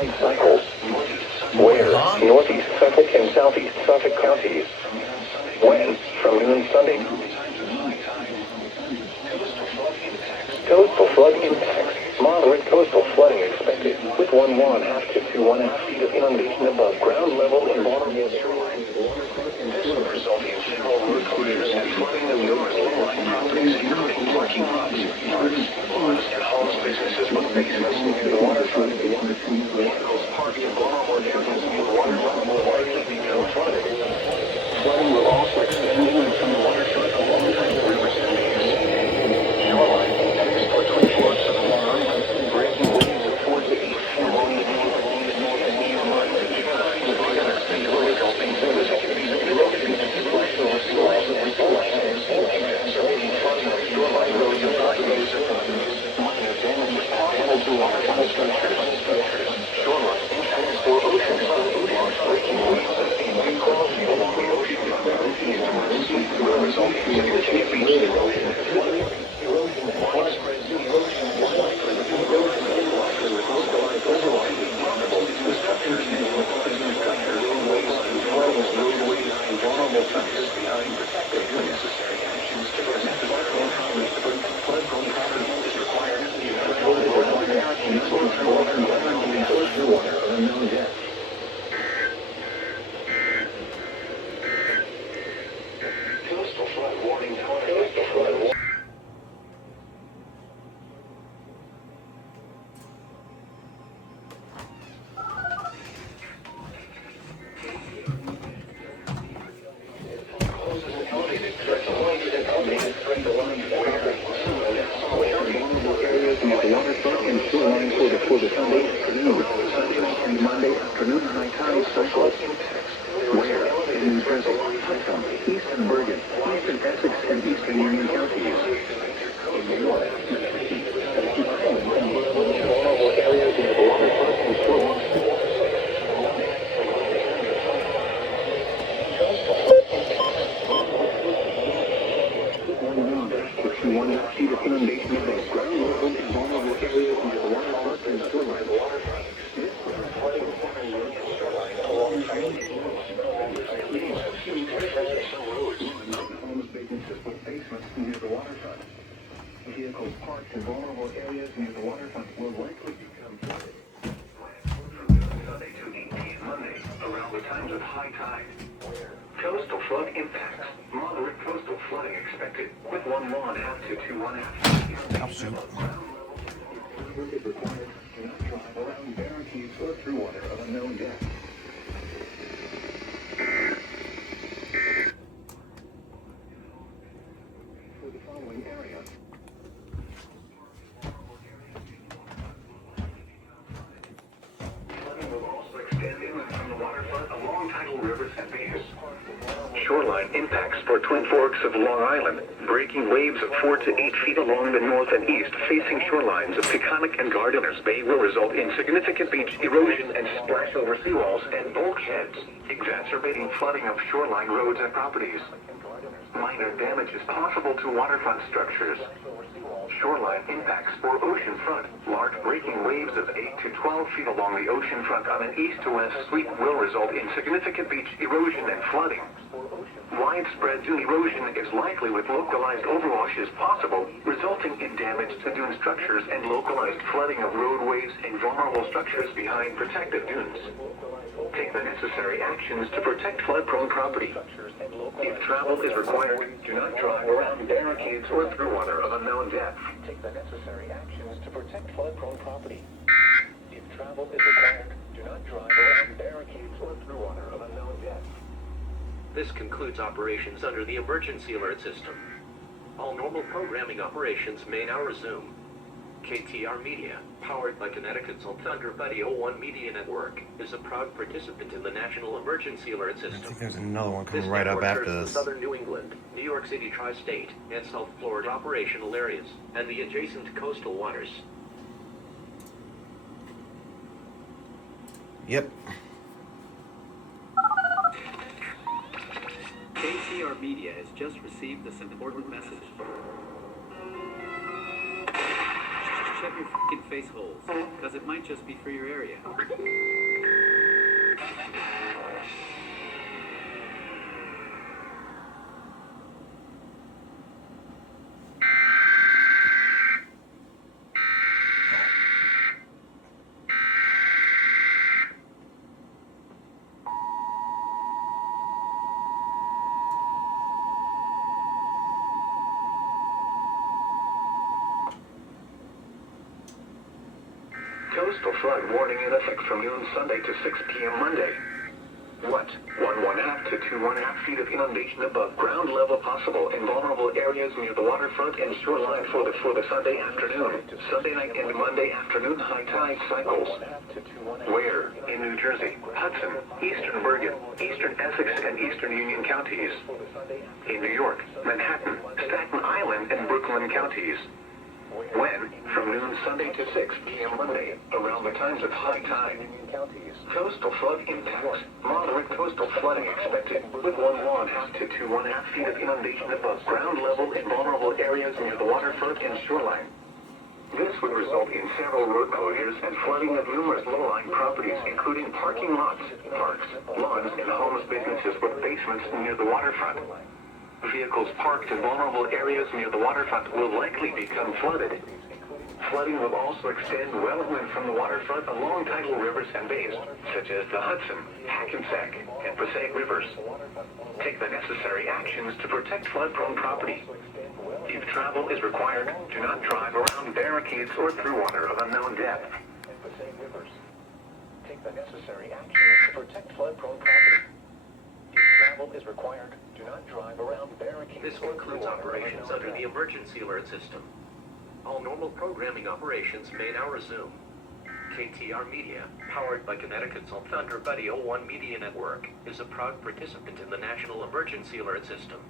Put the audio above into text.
tide cycles. Where? Northeast Suffolk and southeast Suffolk counties. When? From noon Sunday. Coastal flood impacts. Moderate coastal flooding expected, with 1.5 to 2.5 feet of inundation above ground level in vulnerable shorelines. This will result in general road closures and flooding of numerous low-lying properties, including parking lots, parks, and homes, businesses with basements near the waterfront. Vehicles parked in vulnerable areas near the waterfront will likely become flooded. Flooding will also extend in from the waterfront along the rivers and bays. Shoreline impacts for 24 hours of Long Island, breaking waves of 4 to 8 feet along the north and east lines of shorelines. They will result in significant erosion and flash over seawalls and bullsheds, exacerbating flooding of shoreline roads and properties. Minor damage is possible to waterfront structures. Shoreline impacts for oceanfront, large breaking waves of 8 to 12 feet along the ocean front east to west will result in significant beach erosion and flooding. Widespread erosion is likely with localized overlay vulnerable to structures and localized infrastructure roadways as well as roadways and vulnerable structures behind protective necessary actions to protect flood-prone property is required. Travel is required to use water of unknown depth. Coastal flood warning. For the Sunday afternoon and Monday afternoon high tide cycles. Where? In New Jersey, Hudson, Eastern Bergen, Eastern Essex, and Eastern Union counties. Vulnerable areas near the waterfront and shorelines. Feet of inundation above ground level in vulnerable areas near the waterfront and shoreline. This will flooding and shoreline along some roads. Homes, businesses with basements near the waterfront. Vehicles parked in vulnerable areas near the waterfront will likely become flooded. From Sunday to 18 Monday, around the times of high tide. Coastal flood impacts. Moderate coastal flooding expected, with 1.5 to 2.5 feet. Up soon. Is required. Do not drive around barricades or through water of unknown depth. For the following areas. Flooding will also extend in from the waterfront along tidal rivers and bays. Shoreline impacts for Twin Forks of Long Island, breaking waves of 4 to 8 feet along the north and east facing shorelines of Peconic and Gardeners Bay will result in significant beach erosion and splash over seawalls and bulkheads, exacerbating flooding of shoreline roads and properties. Minor damage is possible to waterfront structures. Shoreline impacts for oceanfront. Large breaking waves of 8 to 12 feet along the oceanfront on an east to west sweep will result in significant beach erosion and flooding. Widespread dune erosion is likely with localized overwashes possible, resulting in damage to dune structures and localized flooding of roadways and vulnerable structures behind protective dunes. Take the necessary actions to protect flood-prone property. If travel is required, do not drive around barricades or through water of unknown depth. Take the necessary actions to protect flood-prone property. If travel is required, do not drive around barricades or through water of unknown depth. This concludes operations under the emergency alert system. All normal programming operations may now resume. KTR Media, powered by Connecticut's Thunder Buddy 01 Media Network, is a proud participant in the National Emergency Alert I System. think there's another one coming This right up network after serves this. the Southern New England, New York City tri-state, and South Florida operational areas, and the adjacent coastal waters. Yep. KTR Media has just received this important message. Check your f***ing face holes, because it might just be for your area. Coastal flood warning in effect from noon Sunday to 6 p.m. Monday. What? 1.5 to 2.5 feet of inundation above ground level possible in vulnerable areas near the waterfront and shoreline for the Sunday afternoon, Sunday night and Monday afternoon high tide cycles. Where? In New Jersey, Hudson, Eastern Bergen, Eastern Essex and Eastern Union counties. In New York, Manhattan, Staten Island and Brooklyn counties. When? From noon Sunday to 6 p.m. Monday, around the times of high tide. Coastal flood impacts. Moderate coastal flooding expected, with 1.5 to 2.5 feet of inundation above ground level in vulnerable areas near the waterfront and shoreline. This would result in several road closures and flooding of numerous low-lying properties, including parking lots, parks, lawns, and homes, businesses with basements near the waterfront. Vehicles parked in vulnerable areas near the waterfront will likely become flooded. Flooding will also extend well inland from the waterfront along tidal rivers and bays, such as the Hudson, Hackensack, and Passaic rivers. Take the necessary actions to protect flood-prone property. If travel is required, do not drive around barricades or through water of unknown depth. Take the necessary actions to protect flood-prone property. If travel is required, do not drive around barricades. This concludes operations under the emergency alert system. All normal programming operations may now resume. KTR Media, powered by Connecticut's Thunder Buddy 01 Media Network, is a proud participant in the National Emergency Alert System.